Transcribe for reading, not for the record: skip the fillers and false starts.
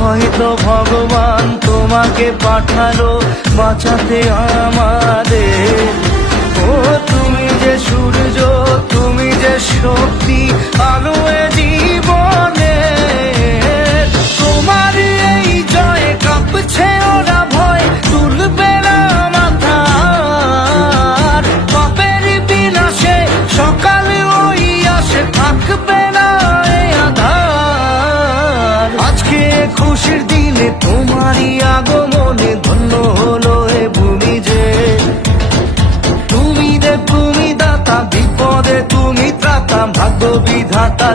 হয়তো ভগবান তোমাকে পাঠালো বাঁচাতে আমাদের। ও তুমি যে সূর্য, তুমি যে শক্তি, আলো এ জীবনে। তোমার এই জয়ে কাঁপছে ওরা ভয়, তুলবে না মাথা। পাপের বিনাশে সকালে ওই আসে, থাকবে না এই আধার। আজকে খুশির দিনে তোমারই আগমনে ধন্য হলো এ ভূমি যে। তুমি দেব, তুমি দাতা, বিপদে তুমি ত্রাতা, ভাগ্য বিধাতা